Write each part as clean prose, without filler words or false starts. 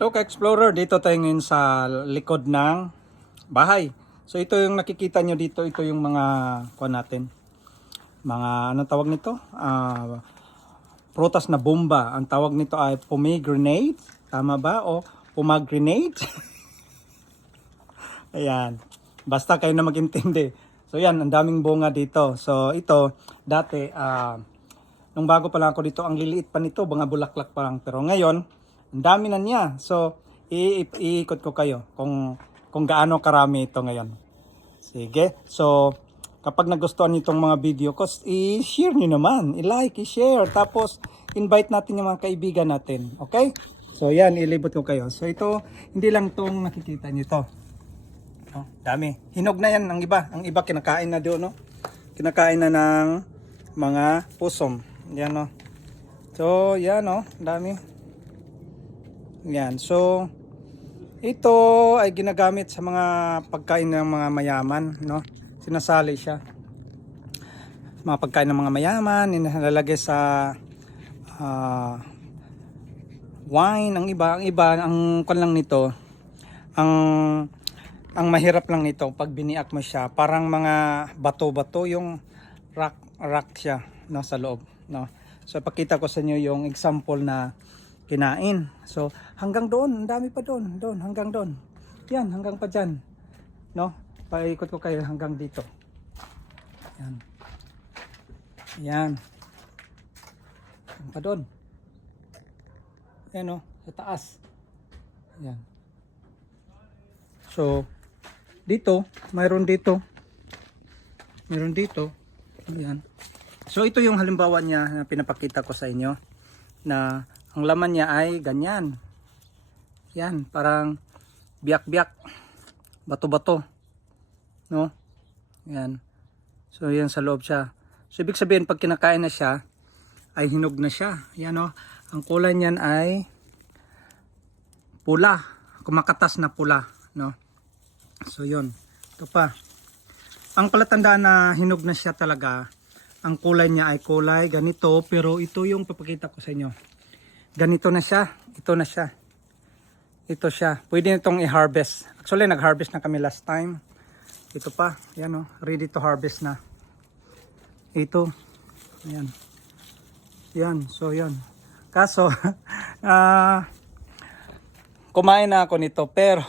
So ka-explorer, dito tayo ngayon sa likod ng bahay. So ito yung nakikita nyo dito, ito yung mga kuha natin. Mga anong tawag nito? Prutas na bomba. Ang tawag nito ay pomegranate. Tama ba? O pomegranate? Ayan. Basta kayo na mag-intindi. So yan, ang daming bunga dito. So ito, dati, nung bago pa lang ako dito, ang liliit pa nito, mga bulaklak pa lang. Pero ngayon, ang dami na niya. So, iikot ko kayo kung gaano karami ito ngayon. Sige. So, kapag nagustuhan nitong mga video ko, i-share nyo naman. I-like, i-share. Tapos, invite natin yung mga kaibigan natin. Okay? So, yan. Ilibot ko kayo. So, ito, hindi lang itong nakikita nyo ito. Oh, dami. Hinog na yan ang iba. Ang iba kinakain na doon, no? Kinakain na ng mga pusom. Yan, no? So, yan, no? Dami. Yan. So, ito ay ginagamit sa mga pagkain ng mga mayaman, no? Sinasali siya. Mga pagkain ng mga mayaman, nilalagay sa wine, ang iba, ang lang nito, ang mahirap lang nito pag biniak mo siya, parang mga bato-bato yung rock siya, no, sa loob, no. So, pakita ko sa inyo yung example na kinain. So, hanggang doon, ang dami pa doon, hanggang doon. Yan, hanggang pa dyan. No? Paikot ko kayo hanggang dito. Yan. Yan. Hanggang pa doon. Yan, no? Sa taas. Yan. So, dito, mayroon dito. Mayroon dito. Yan. So, ito yung halimbawa niya na pinapakita ko sa inyo na ang laman niya ay ganyan. Yan, parang biyak-biyak. Bato-bato. No? Yan. So, yan sa loob siya. So, ibig sabihin, pag kinakain na siya, ay hinog na siya. Yan, no? Ang kulay niyan ay pula. Kumakatas na pula. No? So, yun. Ito pa. Ang palatandaan na hinog na siya talaga, ang kulay niya ay kulay ganito. Pero ito yung papakita ko sa inyo. Ganito na siya. Ito na siya. Ito siya. Pwede nitong i-harvest. Actually, nag-harvest na kami last time. Ito pa. Yan, o. Ready to harvest na. Ito. Yan. Yan. So, yan. Kaso, kumain na ako nito. Pero,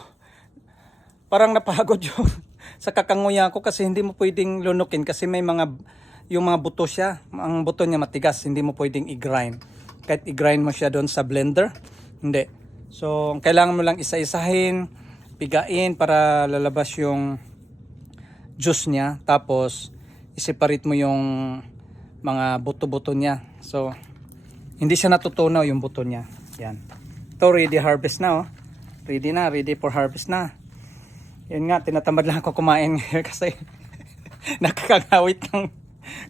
parang napagod yung sa kakanguya ko kasi hindi mo pwedeng lunukin kasi may yung mga buto siya. Ang buto niya matigas. Hindi mo pwedeng i-grind. Kahit i-grind mo siya doon sa blender, hindi. So, kailangan mo lang isa-isahin, pigain para lalabas yung juice niya. Tapos, i-separate mo yung mga buto-buto niya. So, hindi siya natutunaw yung buto niya. Yan. Ito, ready harvest na, oh. Ready na, ready for harvest na. Yan nga, tinatamad lang ako kumain kasi nakakangawit lang.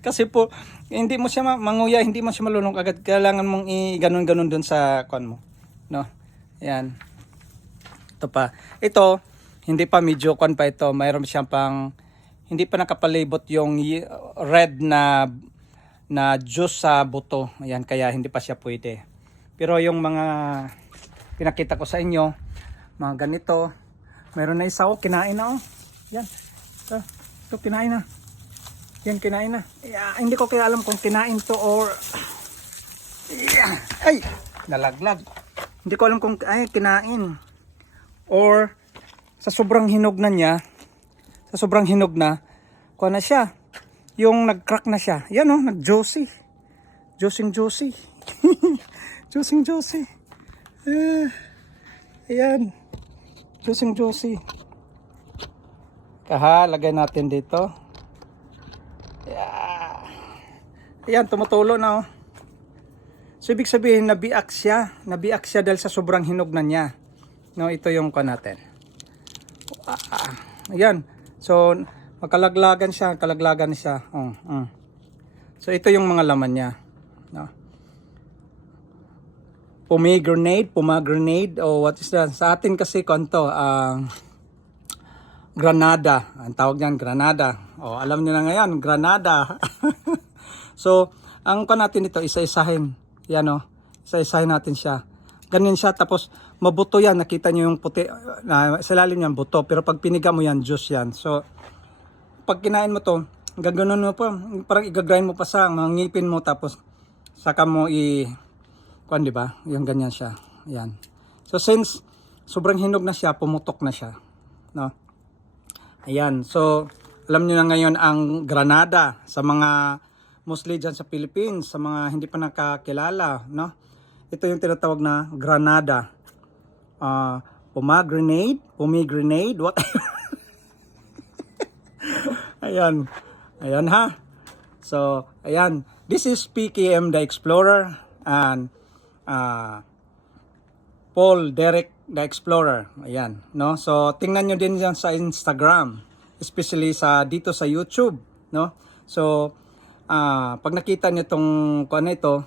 Kasi po, hindi mo siya manguya, hindi mo siya malunok agad. Kailangan mong i-ganon-ganon dun sa kwan mo. No? Yan. Ito pa. Ito, hindi pa medyo kwan pa ito. Mayroon siyang pang, hindi pa nakapalibot yung red na juice sa buto. Ayan, kaya hindi pa siya pwede. Pero yung mga pinakita ko sa inyo, mga ganito, mayroon na isa, kinain na, oh. Yan. Ito kinain na. Yan, kinain na. Hindi ko kaya alam kung kinain to or ay, nalaglag. Hindi ko alam kung kinain or sa sobrang hinog na niya, kuha na siya. Yung nag-crack na siya. Yan, oh, nag-juicy. Juicing. Juicing. Ayan. Juicing. Lagay natin dito. Ayan, tumutulo na, oh. So, ibig sabihin, nabiak siya dahil sa sobrang hinog na niya. No, ito yung kuha natin. Ayan. So, kalaglagan siya. So, ito yung mga laman niya. No? Pomegranate, o what is that? Sa atin kasi, kanto, Granada. Ang tawag niyan, Granada. O, alam niyo na ngayon, Granada. So, ang kuha natin ito, isa-isahin. Yan, o. Isa-isahin natin siya. ganyan siya, tapos mabuto yan, nakita nyo yung puti, sa lalim yan buto, pero pag piniga mo yan, juice yan. So, pag kinain mo to, gaganon mo pa, parang igagrind mo pa sa mga ngipin mo, tapos saka mo kuan, di ba? Yung ganyan siya. Yan. So since sobrang hinog na siya, pumutok na siya, no? Ayan. So alam niyo na ngayon ang granada sa mga mostly dyan sa Philippines, sa mga hindi pa nakakilala, no? Ito yung tinatawag na granada. Pomegranate, what? Ayan. Ayan ha. So, ayan. This is PKM the Explorer and Paul Derek the Explorer. Ayan, no? So, tingnan nyo din yan sa Instagram, especially dito sa YouTube, no? So, pag nakita nyo itong kuan ito,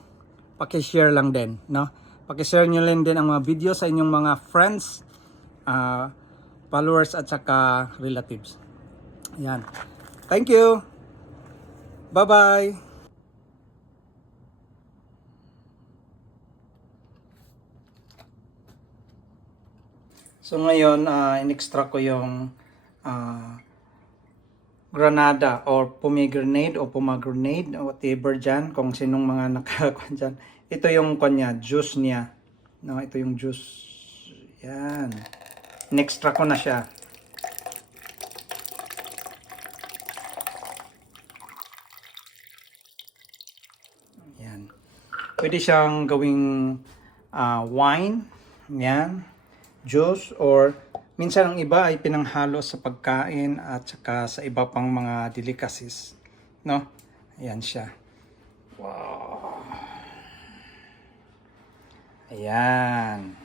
paki-share lang din, no? Paki-share nyo lang din ang mga video sa inyong mga friends, followers at saka relatives. Ayan. Thank you. Bye-bye. So ngayon, in-extract ko yung granada or pomegranate whatever dyan, kung sinong mga nakakuha dyan. Ito yung kanya, juice niya. No, ito yung juice. Yan. In-extract ko na siya. Yan. Pwede siyang gawing wine. Yan. Juice, or minsan ang iba ay pinanghalo sa pagkain at saka sa iba pang mga delicacies, no? Ayan siya. Wow. Ayan.